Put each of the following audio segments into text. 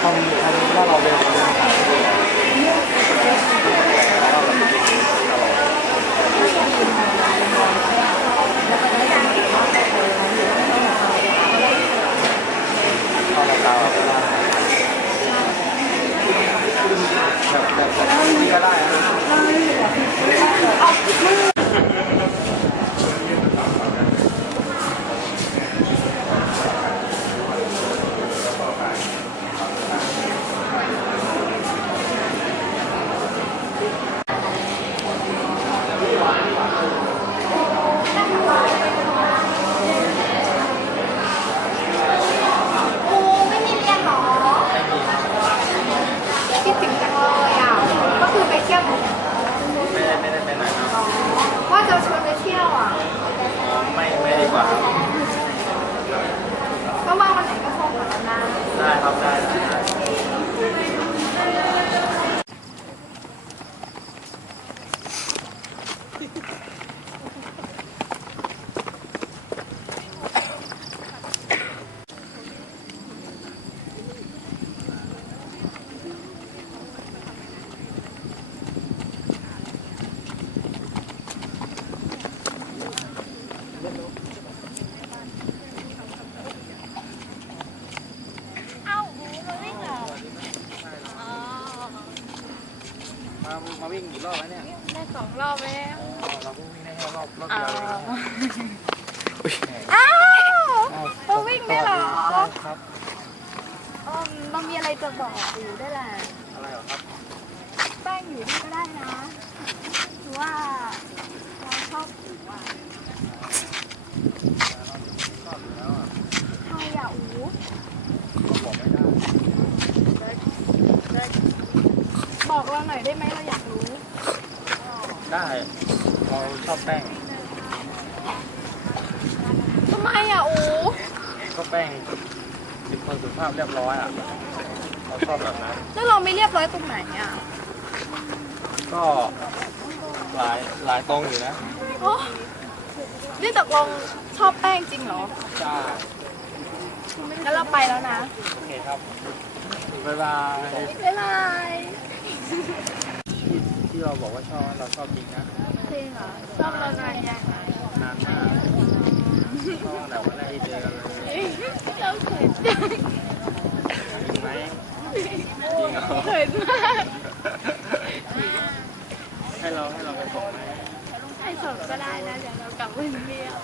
他们他们那老的 วิ่งกี่รอบแล้วเนี่ยได้สองรอบแล้วอ๋อเราเพิ่งวิ่งได้แค่รอบรอบอ้าเดียวเองวอ้าวอ้าวเราวิ่งได้เหรอใช่ครับอืมเรามีอะไรจะบอกอยู่ได้วยแหละอะไรเหรอครับแป้งอยู่นี่ก็ได้นะคือว่าเราชอบอูอะ ชอบอยู่แล้วอะ ใครอะอู ก็บอกไม่ได้ บอก เราหน่อยได้ไหมเราอยากรู้ ได้เราชอบแป้งทำไมอะอูก็แป้งเป็นคนสุภาพเรียบร้อยอะเราชอบแบบนั้น แล้วเราไม่เรียบร้อยตรงไหนอะ ก็หลายหลายตรงอยู่นะโอ้นี่ตกลงชอบแป้งจริงเหรอใช่งั้นเราไปแล้วนะ โอเคครับ บ๊ายบาย บ๊ายบาย ที่ที่เราบอกว่าชอบเราชอบจริงนะจริงเหรอชอบเรานานยังนานมากชอบตั้งแต่วันแรกที่เจอกันเลยเราเขินจังจริงไหมจริงเหรอเขินมากให้เราให้เราไปส่งไหมให้ส่งก็ได้นะเดี๋ยวเรากลับวันเดียว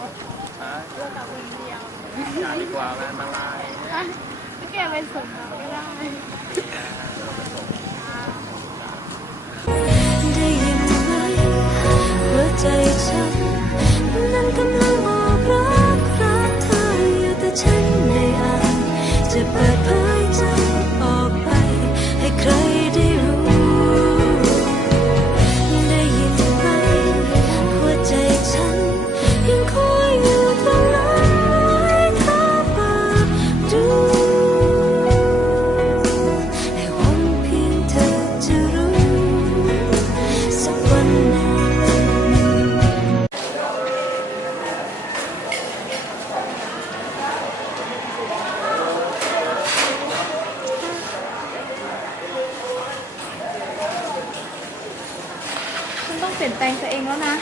ฮะเรากลับวันเดียวอย่าดีกว่ามันอันตรายถ้าแกไปส่งเราก็ได้ได้ หัว เปลี่ยนแปลงตัวเองแล้วนะ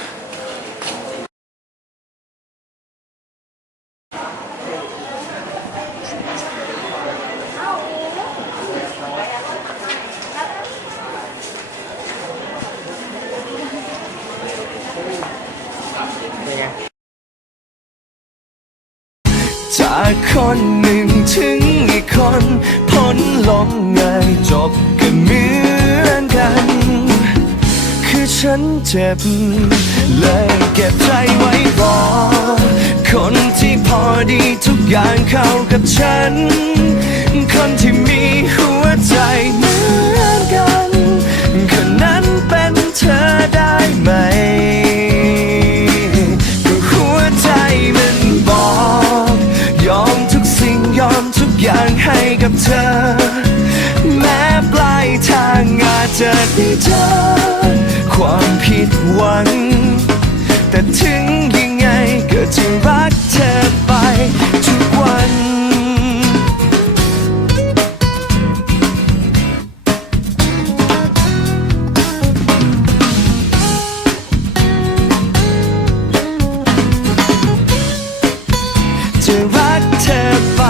เป็นไง จากคนหนึ่งถึงอีกคนพ้นลมง่ายจบก็เหมือนกันคือ ฉันเจ็บ เลยเก็บใจไว้รอคนที่พอดีทุกอย่างเข้ากับฉัน คนที่มีหัวใจเหมือน วัง แต่ถึงยังไงก็จะรักเธอไปทุกวันจะรักเธอไป